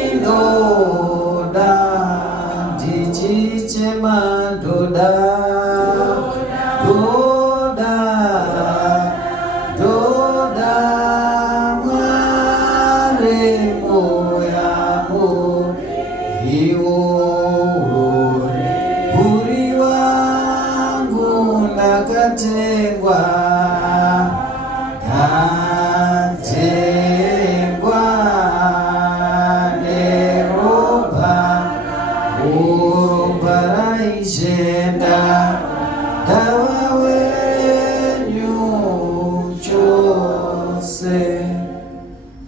Tinoda ndichichema ndoda Mwari moyamo iwo uri wangu nakatengwa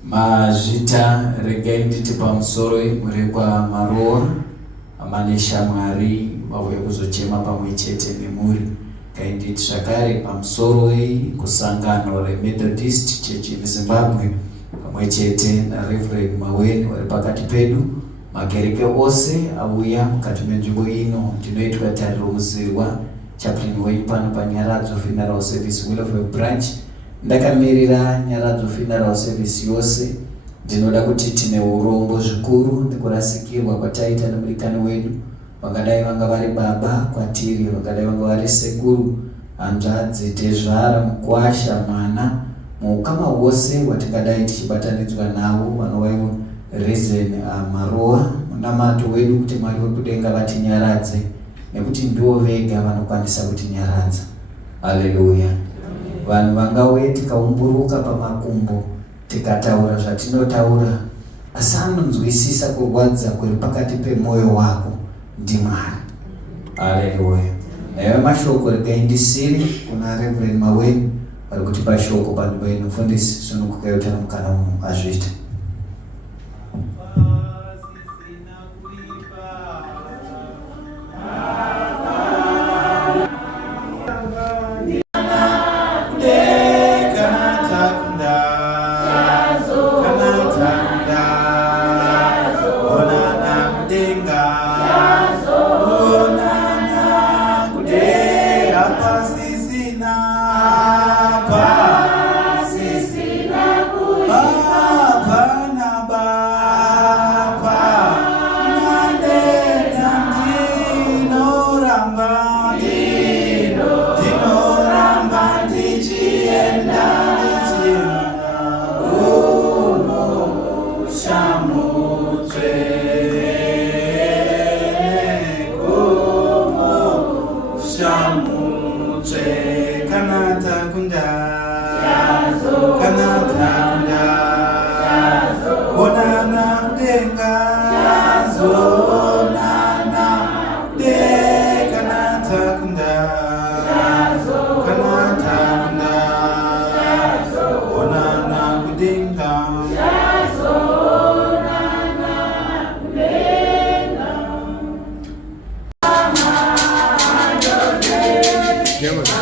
Mazita regai nditi pamusoro murekwa Maroa amanesha Mwari vauya kuzochema pamwe chete nemuri. Kainditi zvakare pamusoro kusangano reMethodist Church muZimbabwe pamwe chete naReverend Maweni vari pakati pedu. Makereke ose auya mukati menzvimbo ino ndinoitwa Tariro Muzirwa, chaplain wenyu pano paNyaradzo Funeral Service Willowville Branch. Ndakamirira Nyaradzo Funeral Service yose. Ndinoda kuti tine urombo zvikuru nekurasikirwa kwataita nemulikani wedu, vangadai vanga vari baba kwatiri, vangadai vanga vari sekuru, hanzvadzi, tezvara, mukwasha, mwana, muukama wose watingadai tichibatanidzwa navo vanovaiwo Reason Maroa. Munamato wedu kuti Mwari wekudenga vatinyaradze, nekuti ndivo vega vanokwanisa kutinyaradza. Haleluya. Vanhu vangauye tikaumburuka pamakumbo tikataura zvatinotaura, asi anonzwisisa kurwadza kuri pakati pemwoyo wako ndiMwari. Haleluya. Nayo mashoko rekaindisiri kuna Reverend Maweni vari kuti pashoko panzvimbo ino mufundisi sunukukayotana mukana uno azviita. Yeah,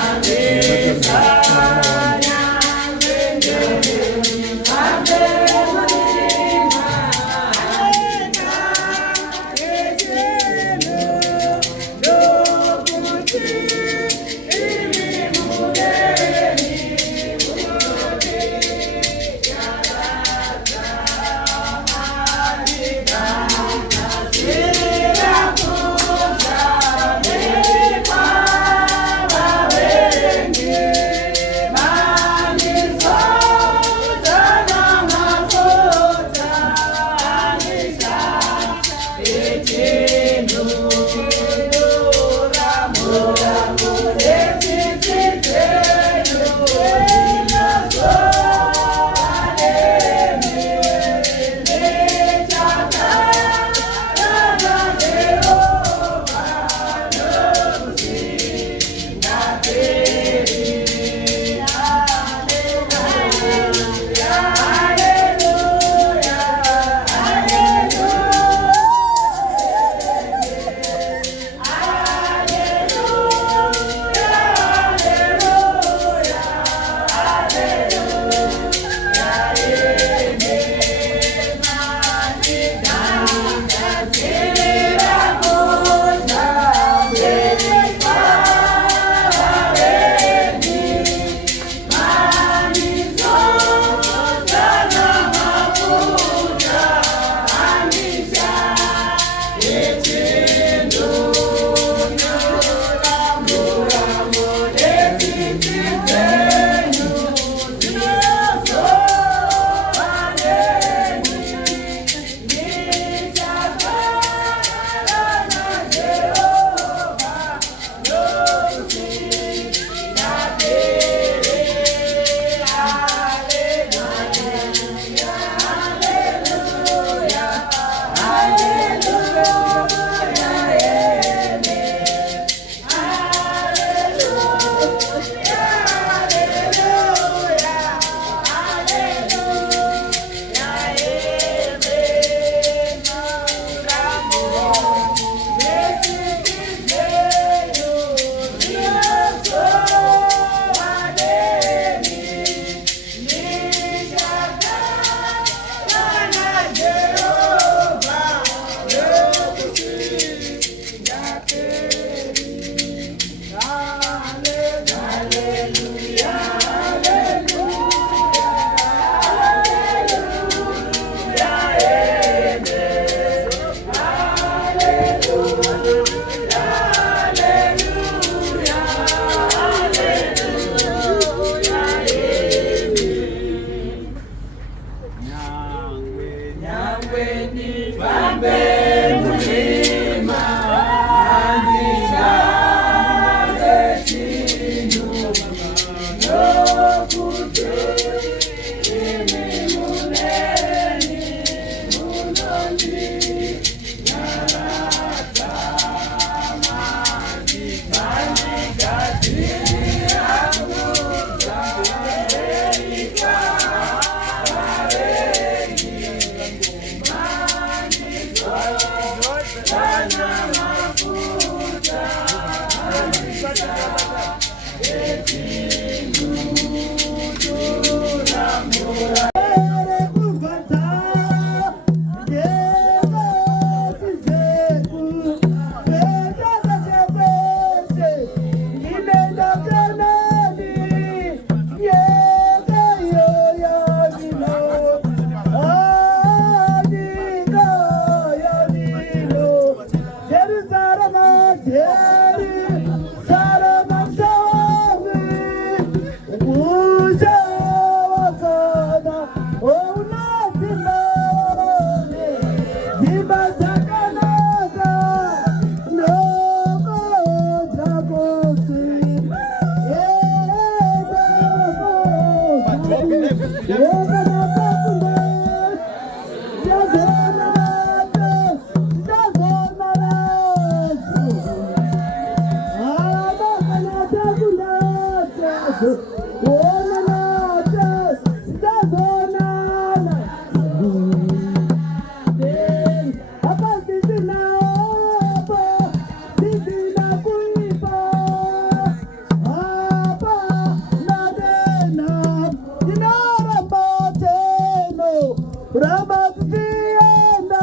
Ramatienda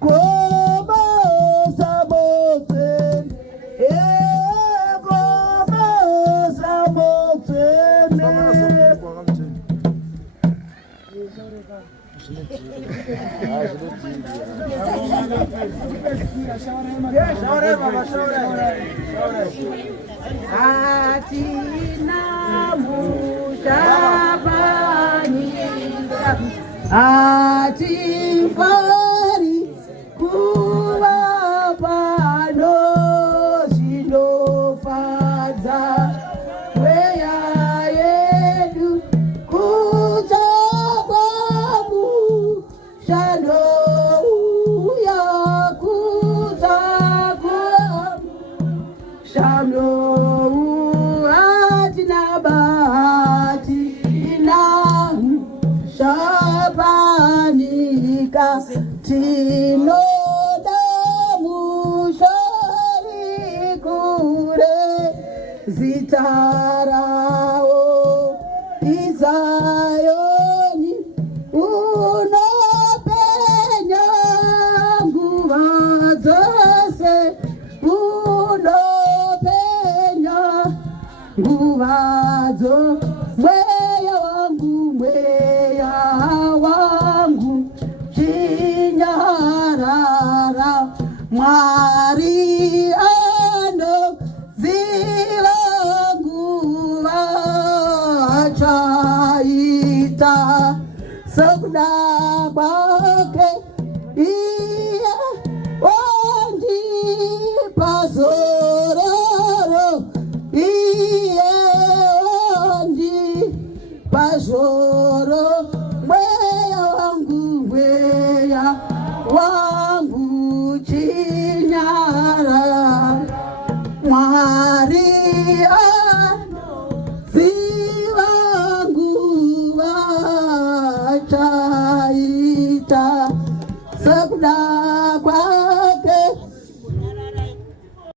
Koma Samoten Koma Samoten Katina Mushabaniza Atifari kuwa pano sinofadza weya yedu kutsababu shano uya kutsababu shano Shabanika tinoda mushari kure zitarao izayoni unopenya nguva dzose unopenya nguva dzose mweya wangu chinyarara Mwari ano ziva nguva chaita sokuda kwake iye wandipa zororo iye wandipa zororo mweya wangu chinyara Mwari ziva nguva chaita sokuda kwake